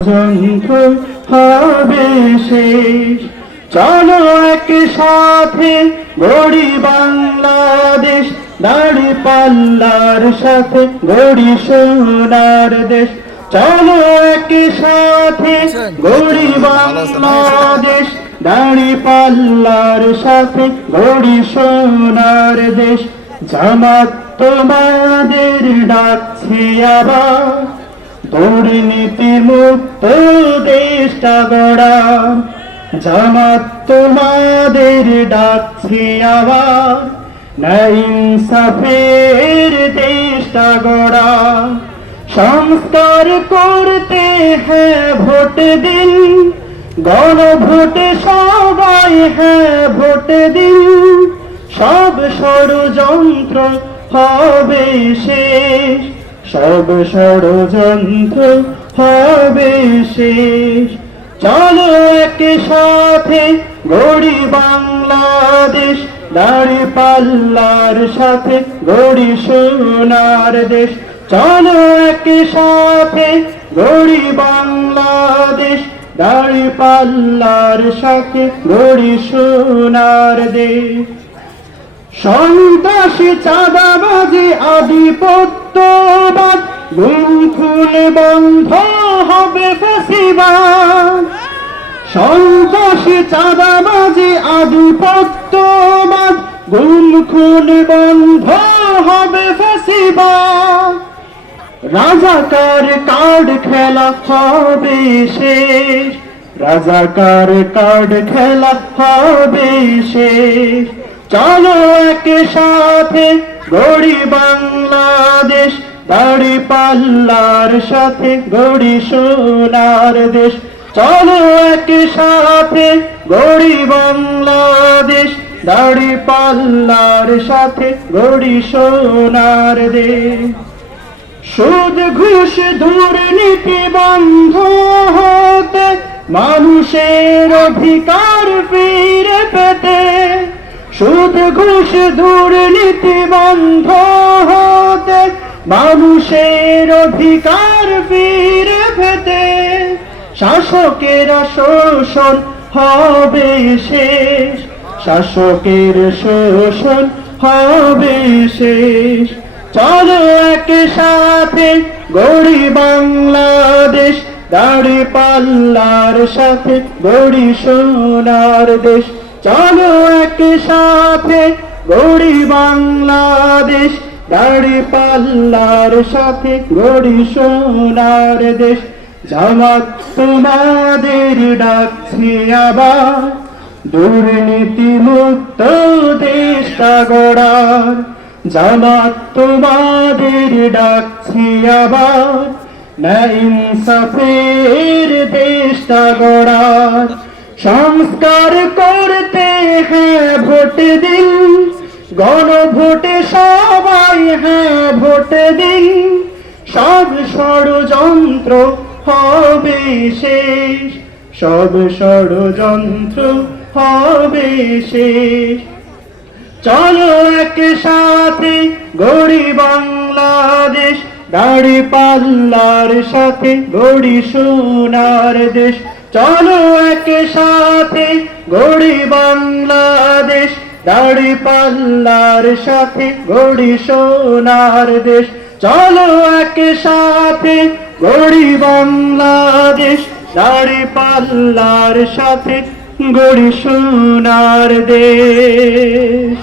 যন্ত্র হবে শেষ। চলো একসাথে গড়ি বাংলাদেশ, দাড়ি পাল্লার সাথে গড়ি সোনার দেশ। চলো একসাথে গড়ি বাংলাদেশ, দাড়ি পাল্লার সাথে গড়ি সোনার দেশ। জামাত তোমাদের ডাকছে আবার, দুর্নীতি মুক্ত দেশটা গড়া। জামাত তোমাদের ডাকছে আবার, ন্যায় ইনসাফের দেশটা গড়া। সংস্কার করতে হ্যাঁ ভোট দিন, গণভোটে সবাই হ্যাঁ ভোট দিন। সব ষড়যন্ত্র হবে শেষ, সব ষড়যন্ত্র হবে শেষ। চলো একসাথে গড়ি বাংলাদেশ, দাড়ি পাল্লার সাথে গড়ি সোনার দেশ। চলো একসাথে গড়ি বাংলাদেশ, দাড়ি পাল্লার সাথে গড়ি সোনার দেশ। সন্ত্রাসী চাঁদাবাজি আধিপত্যবাদ গুম খুন বন্ধ হবে ফ্যাসিবাদ। সন্ত্রাসী চাঁদাবাজি আধিপত্যবাদ গুম খুন বন্ধ হবে ফ্যাসিবাদ। রাজাকার কার্ড খেলা হবে শেষ, রাজাকার কার্ড খেলা হবে শেষ। চলো একসাথে গড়ি বাংলাদেশ, দাড়ি পাল্লার সাথে গড়ি সোনার দেশ। চলো একসাথে গড়ি বাংলাদেশ, দাড়ি পাল্লার সাথে গড়ি সোনার দেশ। সুদ ঘুষ দুর্নীতি বন্ধ হতে, মানুষের অধিকার ফিরে পেতে। সুদ ঘুষ দুর্নীতি বন্ধ হতে, মানুষের অধিকার ফিরে পেতে। শাসকের শোষণ হবে শেষ, শাসকের শোষণ হবে শেষ। চলো একসাথে গড়ি বাংলাদেশ, দাড়ি পাল্লার সাথে গড়ি সোনার দেশ। চলো একসাথে গড়ি বাংলাদেশ, দাড়ি পাল্লার সাথে গড়ি সোনার দেশ। জামাত তোমাদের ডাকছে আবার, দুর্নীতি মুক্ত দেশটা গড়ার। জামাত তোমাদের ডাকছে আবার, ন্যায় ইনসাফের দেশটা গড়ার। সংস্কার করতে হ্যাঁ ভোট দিন, গণভোটে সবাই হ্যাঁ ভোট দিন। সব ষড়যন্ত্র হবে শেষ, সব ষড়যন্ত্র হবে শেষ। চলো একসাথে গড়ি বাংলাদেশ, দাড়ি পাল্লার সাথে গড়ি সোনার দেশ। চলো একসাথে গড়ি বাংলাদেশ, দাড়ি পাল্লার সাথে গড়ি সোনার দেশ। চলো একসাথে গড়ি বাংলাদেশ, দাড়ি পাল্লার সাথে গড়ি সোনার দেশ।